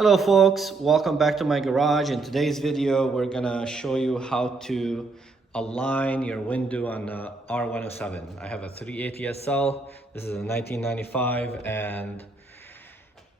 Hello folks, welcome back to my garage. In today's video, we're gonna show you how to align your window on the R107. I have a 380 SL. This is a 1995 and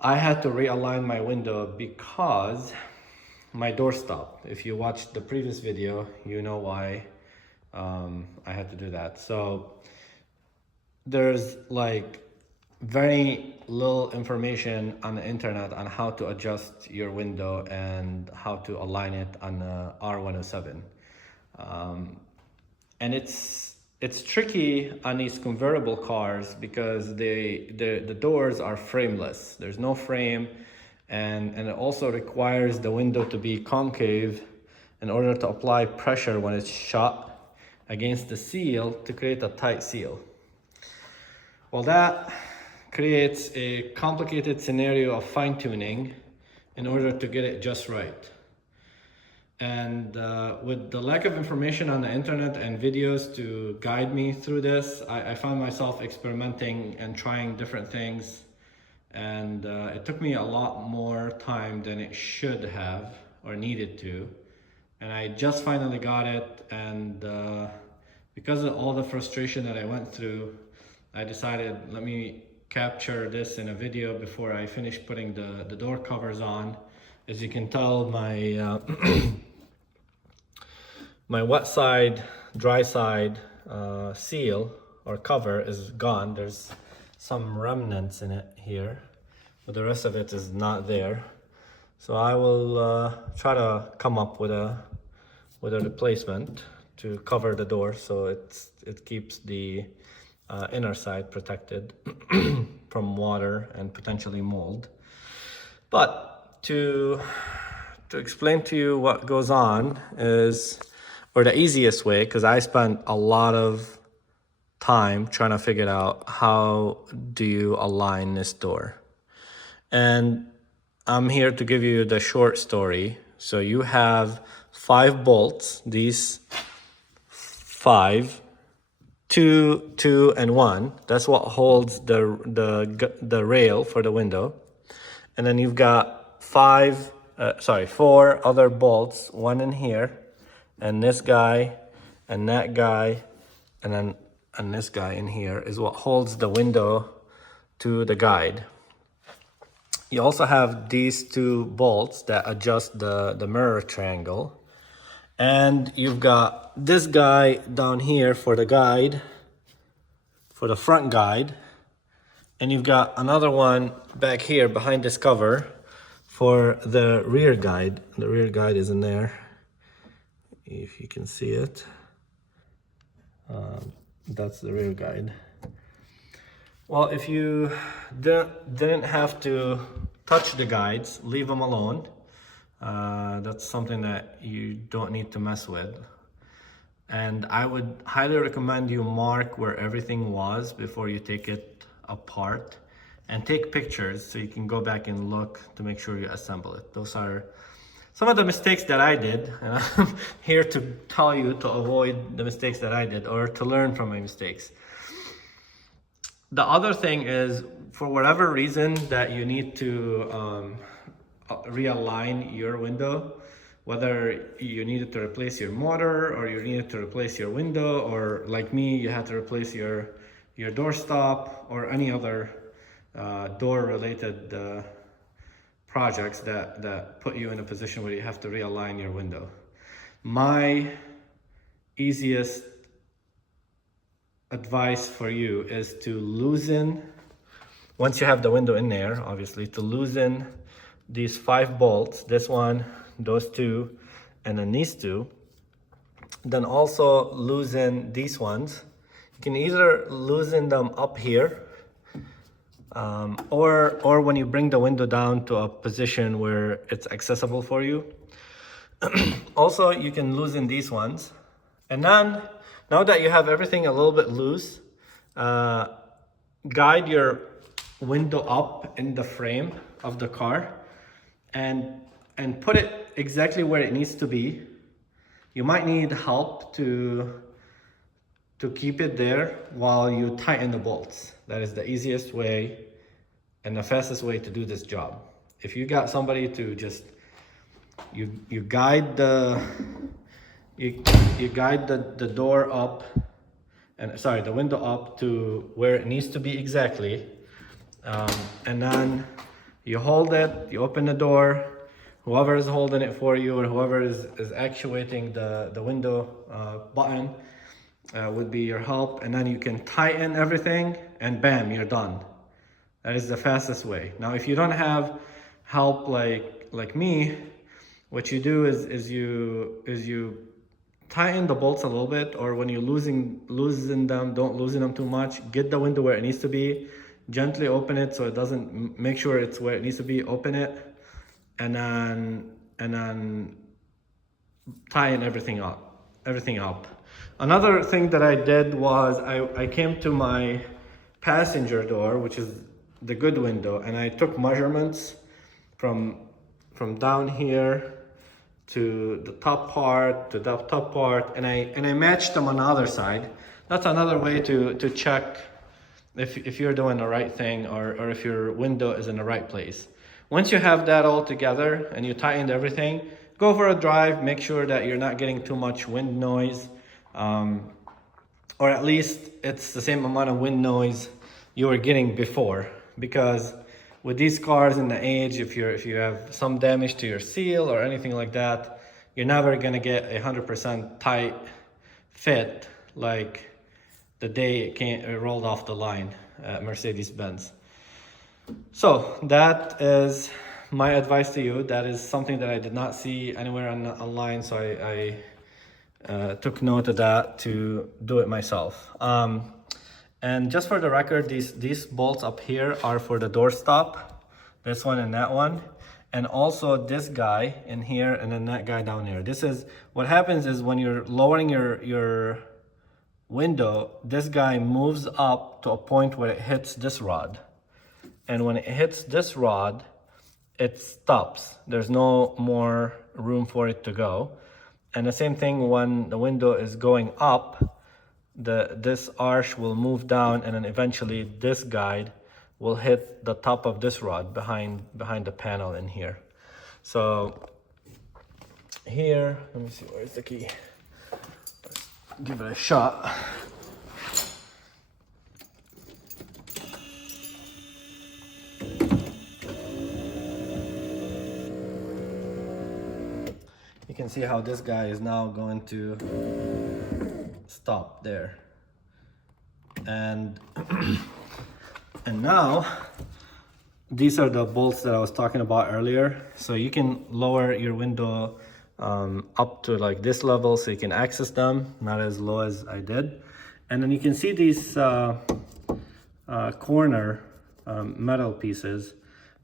I had to realign my window because my door stopped. If you watched the previous video, you know why I had to do that. So there's like very little information on the internet on how to adjust your window and how to align it on the R107. And it's tricky on these convertible cars because the doors are frameless. There's no frame, and it also requires the window to be concave in order to apply pressure when it's shot against the seal to create a tight seal. Well, that creates a complicated scenario of fine-tuning in order to get it just right. And with the lack of information on the internet and videos to guide me through this, I found myself experimenting and trying different things. And it took me a lot more time than it should have or needed to. And I just finally got it. And because of all the frustration that I went through, I decided, let me capture this in a video before I finish putting the door covers on. As you can tell, my my wet side, dry side seal or cover is gone. There's some remnants in it here, but the rest of it is not there. So I will try to come up with a replacement to cover the door so it keeps the inner side protected from water and potentially mold. But to explain to you what goes on is, or the easiest way, because I spent a lot of time trying to figure out how do you align this door. And I'm here to give you the short story. So you have 5 bolts, these 5, 2, 2, and 1. That's what holds the rail for the window. And then you've got 4 other bolts, one in here, and this guy, and that guy, and this guy in here is what holds the window to the guide. You also have these 2 bolts that adjust the mirror triangle. And you've got this guy down here for the guide, for the front guide. And you've got another one back here behind this cover for the rear guide. The rear guide is in there, if you can see it. That's the rear guide. Well, if you didn't have to touch the guides, leave them alone. That's something that you don't need to mess with. And I would highly recommend you mark where everything was before you take it apart, and take pictures so you can go back and look to make sure you assemble it. Those are some of the mistakes that I did, and I'm here to tell you to avoid the mistakes that I did or to learn from my mistakes. The other thing is, for whatever reason that you need to realign your window, whether you needed to replace your motor or you needed to replace your window, or like me, you had to replace your door stop or any other door related projects that put you in a position where you have to realign your window. My easiest advice for you is to loosen, once you have the window in there, obviously, to loosen these 5 bolts, this one, those 2, and then these 2. Then also loosen these ones. You can either loosen them up here, or when you bring the window down to a position where it's accessible for you. Also, you can loosen these ones. And then, now that you have everything a little bit loose, guide your window up in the frame of the car and put it exactly where it needs to be. You might need help to keep it there while you tighten the bolts. That is the easiest way and the fastest way to do this job. if you got somebody to just, you guide the, you guide the door up, and sorry, the window up to where it needs to be exactly. And then you hold it, you open the door, whoever is holding it for you or whoever is actuating the window button would be your help. And then you can tighten everything and bam, you're done. That is the fastest way. Now, if you don't have help like me, what you do is you tighten the bolts a little bit, or when you're loosen them, don't loosen them too much. Get the window where it needs to be. Gently open it so it doesn't, make sure it's where it needs to be. Open it, and then tighten everything up. Another thing that I did was I came to my passenger door, which is the good window, and I took measurements from down here to the top part to the top part, and I matched them on the other side. That's another way to check if you're doing the right thing, or if your window is in the right place. Once you have that all together and you tightened everything, go for a drive. Make sure that you're not getting too much wind noise, or at least it's the same amount of wind noise you were getting before. Because with these cars in the age, if you have some damage to your seal or anything like that, you're never gonna get 100% tight fit like the day it rolled off the line at Mercedes Benz. So that is my advice to you. That is something that I did not see anywhere online, so I took note of that to do it myself. And just for the record, these bolts up here are for the door stop, this one and that one, and also this guy in here, and then that guy down here. This is what happens is when you're lowering your window, this guy moves up to a point where it hits this rod, and when it hits this rod, it stops. There's no more room for it to go. And the same thing when the window is going up, this arch will move down, and then eventually this guide will hit the top of this rod behind the panel in here. So here, let me see, where's the key? Let's give it a shot. You can see how this guy is now going to stop there, and and now these are the bolts that I was talking about earlier. So you can lower your window up to like this level so you can access them, not as low as I did. And then you can see these corner metal pieces.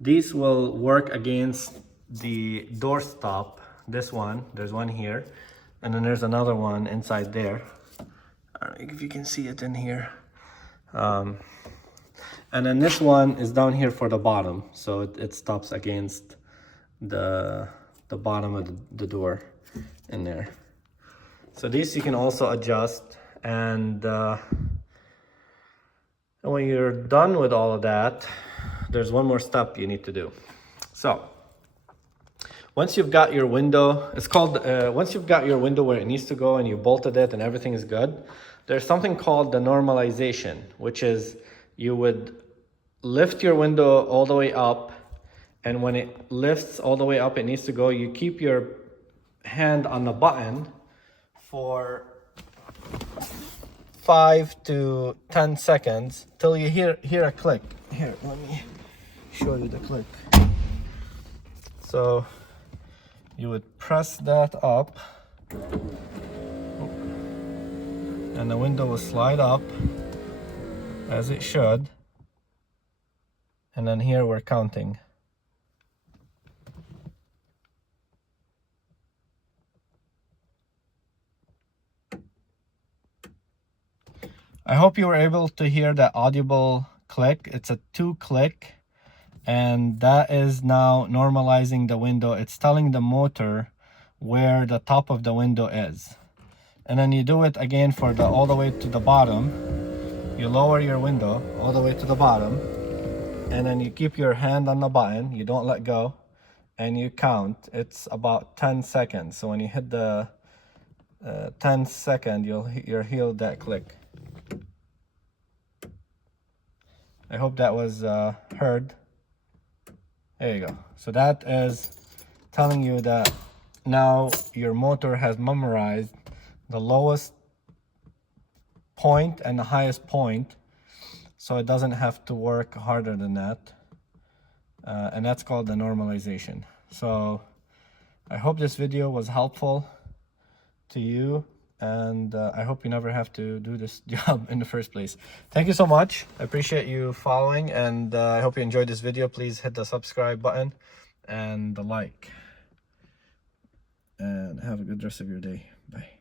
These will work against the door stop. This one, there's one here, and then there's another one inside there. I don't know if you can see it in here. And then this one is down here for the bottom, so it stops against the bottom of the door in there. So these you can also adjust, and when you're done with all of that, there's one more step you need to do. So once you've got your window, it's called, once you've got your window where it needs to go and you bolted it and everything is good, there's something called the normalization, which is you would lift your window all the way up, and when it lifts all the way up, it needs to go, you keep your hand on the button for 5 to 10 seconds till you hear a click. Here, let me show you the click. So you would press that up, and the window will slide up as it should. And then here we're counting. I hope you were able to hear that audible click. It's a 2-click, and that is now normalizing the window. It's telling the motor where the top of the window is. And then you do it again for all the way to the bottom. You lower your window all the way to the bottom, and then you keep your hand on the button, you don't let go, and you count. It's about 10 seconds. So when you hit the 10 second, you'll hear that click. I hope that was heard. There you go. So that is telling you that now your motor has memorized the lowest point and the highest point, so it doesn't have to work harder than that. And that's called the normalization. So I hope this video was helpful to you, and I hope you never have to do this job in the first place. Thank you so much. I appreciate you following, and I hope you enjoyed this video. Please hit the subscribe button and the like, and have a good rest of your day. Bye.